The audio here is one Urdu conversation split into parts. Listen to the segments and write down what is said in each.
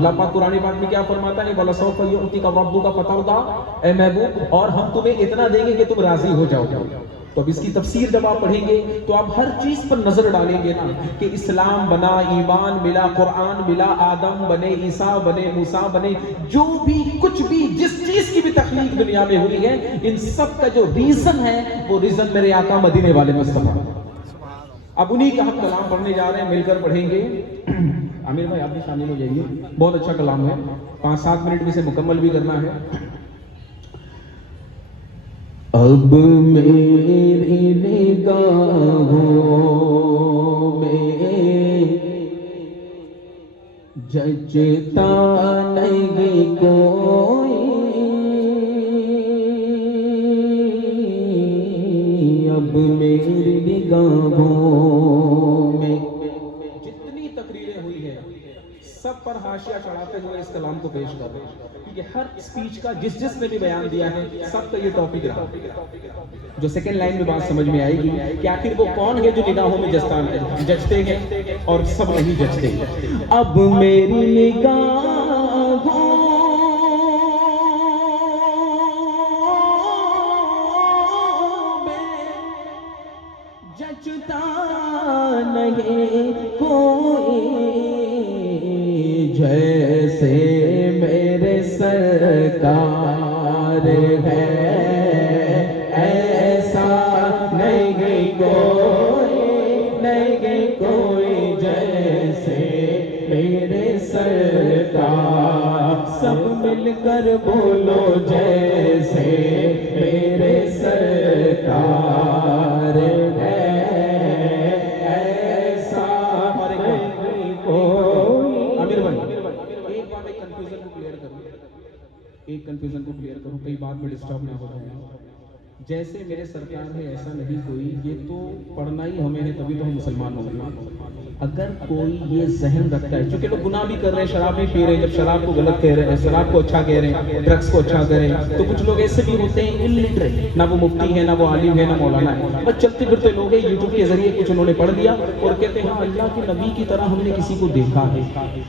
اللہ پاک قرآن پاک میں کیا فرماتا ہے؟ وَلَسَوْفَ يُعْطِيكَ رَبُّكَ فَتَرْضَىٰ، اے محبوب اور ہم تمہیں اتنا دیں گے کہ تم راضی ہو جاؤ گے۔ تو اب اس کی تفسیر جب آپ پڑھیں گے تو آپ ہر چیز پر نظر ڈالیں گے نا کہ اسلام بنا، ایمان ملا، قرآن ملا، آدم بنے، عیسیٰ بنے، موسیٰ بنے، جو بھی کچھ بھی جس چیز کی بھی تخلیق دنیا میں ہوئی ہے، ان سب کا جو ریزن ہے وہ ریزن میرے آقا مدینے والے مصطفیٰ۔ اب انہی کا ہم کلام پڑھنے جا رہے ہیں، مل کر پڑھیں گے۔ عامر بھائی آپ بھی شامل ہو جائیے، بہت اچھا کلام ہے، 5-7 منٹ میں سے مکمل بھی کرنا ہے۔ اب میری نگاہوں میں جچتا نہیں کوئی، اب میری نگاہوں میں جتنی تقریریں ہوئی ہیں سب پر حاشیہ چڑھاتے ہوئے اس کلام کو پیش کر رہے ہیں، کیونکہ ہر اسپیچ کا جس نے بھی بیان دیا ہے سب کا یہ ٹاپک رہا۔ جو سیکنڈ لائن میں بات سمجھ میں آئے گی کہ آخر وہ کون ہے جو نگاہوں میں جچتے ہیں اور سب نہیں جچتے ہیں۔ اب میری نگاہوں میں جچتا نہیں کوئی، جیسے میرے سرکار ہے ایسا نہیں کوئی، جیسے میرے سرکار، سب مل کر بولو جیسے میرے سرکار ہے ایسا نہیں کوئی۔ عامر بھائی ایک بات، ایک کنفیوژن کو کلیئر کروں، کئی بات میں ڈسٹرب نہ ہو جائے۔ جیسے میرے سرکار ہے ایسا نہیں کوئی، یہ تو پڑھنا ہی ہمیں ہے، تبھی تو ہم مسلمان ہوں گے۔ اگر کوئی یہ ذہن رکھتا ہے، چونکہ لوگ گناہ بھی کر رہے ہیں، شراب بھی پی رہے ہیں، جب شراب کو غلط کہہ رہے ہیں، شراب کو اچھا کہہ رہے ہیں، ڈرگس کو اچھا کہہ رہے ہیں، تو کچھ لوگ ایسے بھی ہوتے ہیں الٹریٹ، نہ وہ مفتی ہے، نہ وہ عالم ہے، نہ مولانا ہے، بس چلتے پھرتے لوگ ہیں، یوٹیوب کے ذریعے کچھ انہوں نے پڑھ لیا اور کہتے ہیں ہاں اللہ کے نبی کی طرح ہم نے کسی کو دیکھا ہے،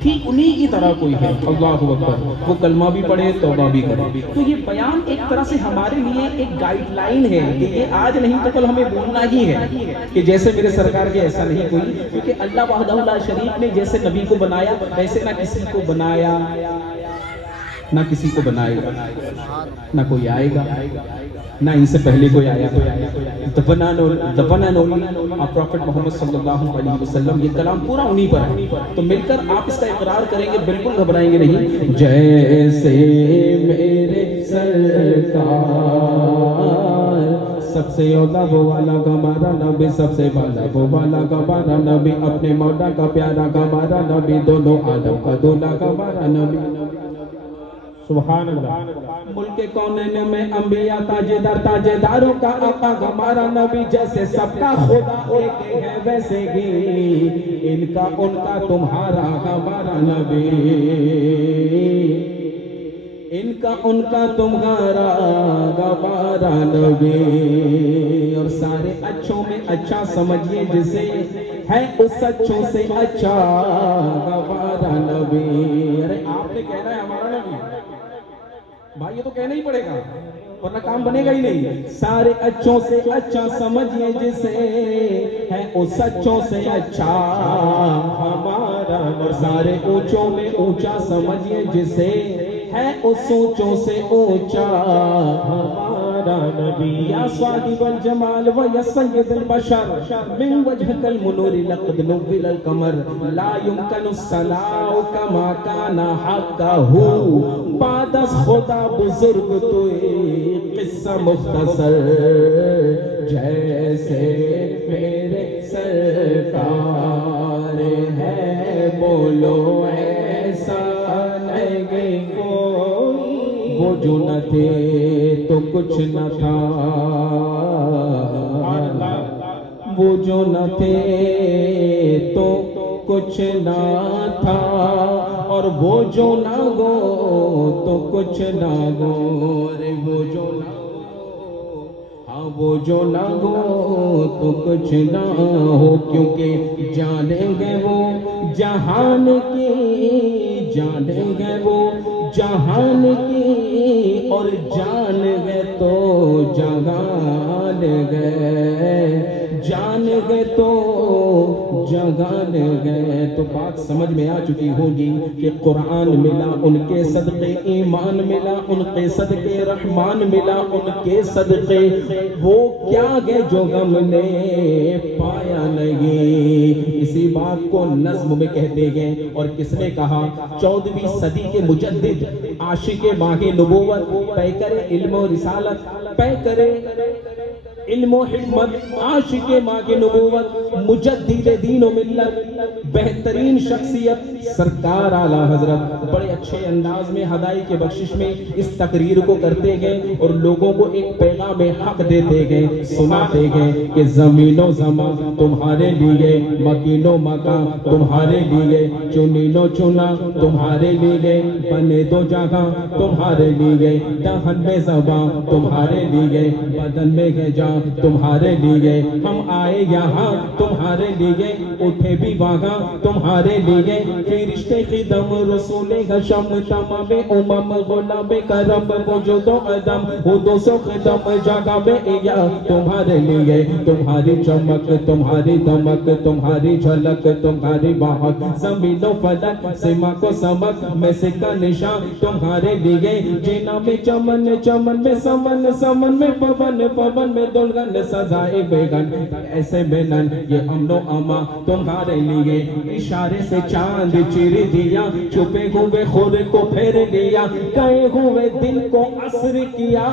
ٹھیک انہی کی طرح کوئی ہے، اللہ اکبر، وہ کلمہ بھی پڑھے توبہ بھی کرے۔ تو یہ بیان ایک طرح سے ہمارے لیے ایک گائیڈ لائن ہے کہ یہ آج نہیں تو کل ہمیں بولنا ہی ہے کہ جیسے میرے سرکار کے ایسا نہیں کوئی، کیونکہ اللہ وحدہ لا شریک نے جیسے نبی کو بنایا ویسے نہ کسی کو بنایا نہ کسی کو بنائے گا، نہ کوئی آئے گا، نہ ان سے پہلے کوئی آیا۔ پروفٹ محمد صلی اللہ علیہ وسلم، یہ کلام پورا انہی پر ہے، تو مل کر آپ اس کا اقرار کریں گے، بالکل گھبرائیں گے نہیں۔ جیسے میرے سرکار، سب سے اولا وہ والا ہمارا نبی، سب سے بالا وہ والا ہمارا نبی، اپنے مولا کا پیارا ہمارا نبی، دونوں عالم کا دولا ہمارا نبی۔ سبحان اللہ۔ ملک کونین میں انبیاء تاجداروں کا آقا ہمارا نبی، جیسے سب کا خدا ایک ہے ویسے ہی ان کا تمہارا ہمارا نبی، ان کا تمہارا ہمارا نبی، اور سارے اچھوں میں اچھا سمجھیے جسے ہے اس اچھوں سے اچھا ہمارا نبی۔ ارے آپ نے کہنا ہے ہمارا نبی بھائی، یہ تو کہنا ہی پڑے گا ورنہ کام بنے گا ہی نہیں۔ سارے اچھوں سے اچھا سمجھیے جسے ہے اس اچھوں سے اچھا ہمارا، اور سارے اونچوں میں اونچا سمجھیے جسے ہے اس اونچوں سے اونچا ہمارا نبی۔ یا صاحب الجمال و یا سید البشر، من وجهك المنور لقد نور القمر، لا يمكن الصلاة كما كان حقه، بعد از خدا بزرگ تو قصہ مختصر، جیسے میرے سرکار ہے بولو ایسا نہیں کوئی، وہ جو نہ تھے تو کچھ نہ تھا، وہ جو نہ تھے تو کچھ نہ تھا، اور وہ جو نہ ہو تو کچھ نہ ہو، وہ جو نہ ہو ہاں وہ جو نہ ہو تو کچھ نہ ہو، کیونکہ جانیں گے وہ جہان کی، جانیں گے وہ جہان کی، اور جان گئے تو جہان گئے، جان گئے تو جہان گئے۔ تو بات سمجھ میں آ چکی ہوگی کہ قرآن ملا ان کے صدقے، ایمان ملا ان کے صدقے، رحمان ملا ان کے صدقے، وہ کیا گئے جو غم نے پایا نہیں۔ اسی بات کو نظم میں کہتے گئے، اور کس نے کہا؟ 14ویں صدی کے مجدد، عاشق ماہ نبوت، پیکر علم و رسالت، پیکر علم و حکمت، عاشق ماہ نبوت، مجدد دین و ملت، بہترین شخصیت سرکار اعلیٰ حضرت بڑے اچھے انداز میں ہدائی کے بخشش میں اس تقریر کو کرتے گئے اور لوگوں کو ایک پیغام حق دیتے گئے، سناتے گئے کہ زمین و زمان تمہارے لیے، مکین و مکان تمہارے لیے، چنین و چنا تمہارے لیے، بنے دو جہاں تمہارے لیے، دہن میں زبان تمہارے لیے، بدن میں ہے جان تمہارے لیے، ہم آئے یہاں تمہارے لیے، اٹھے بھی وہاں تمہارے لیے، فرشتے خدم رسول حشم تمام امم غلام کرم وجود و عدم حدوث و خدم جگہ میں ایا تمہارے لیے، تمہاری چمک تمہاری دمک تمہاری جھلک تمہاری بہک، زمین و فلک سمک و سمک میں سے کا نشان تمہارے لیے، جینا میں چمن چمن میں سمن سمن میں پون پون میں دلہن سزائے بیگن، ایسے بینن یہ امن و امان تمہارے لیے، اشارے سے چاند چیر دیا، چھپے ہوئے خور کو پھیر لیا، گئے ہوئے دل کو عصر کیا،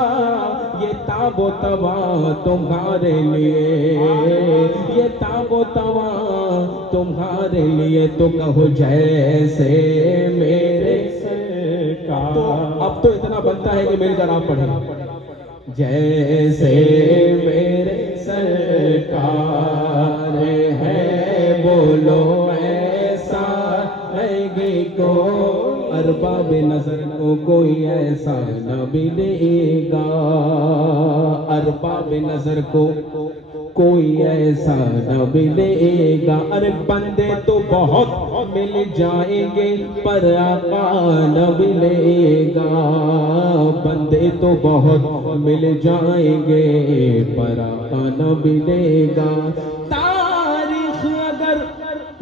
یہ تاب و توا تمہارے لیے، یہ تاب و توا تمہارے لیے، تو کہو جیسے میرے سرکار۔ تو اب تو اتنا بنتا ہے کہ مل کر آپ پڑھیں، جیسے میرے سرکار ہے بولو ایسا ہے گی کو، ارباب نظر کو کوئی ایسا نہ ملے گا، ارباب نظر کو کوئی ایسا نہ ملے گا، ارے بندے تو بہت مل جائیں گے پر آقا نہ ملے گا، بندے تو بہت مل جائیں گے پر آقا نہ ملے گا، تاریخ اگر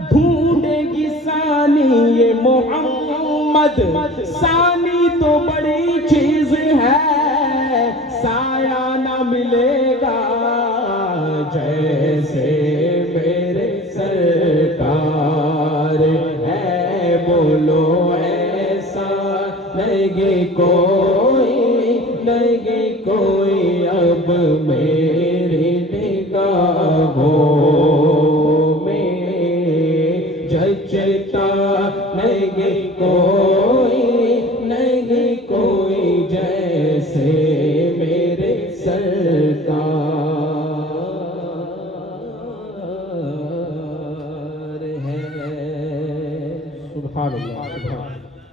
ڈھونڈے گی ثانی یہ محمد، ثانی تو بڑی چیز ہے، سایہ نہ ملے گا، جیسے میرے سرکار ہے بولو ایسا نہیں کوئی، نہیں کوئی اب میری نگاہوں میں جچتا، نہیں کوئی، نہیں کوئی جیسے میرے سرکار ہے۔ سبحان اللہ، سبحان اللہ۔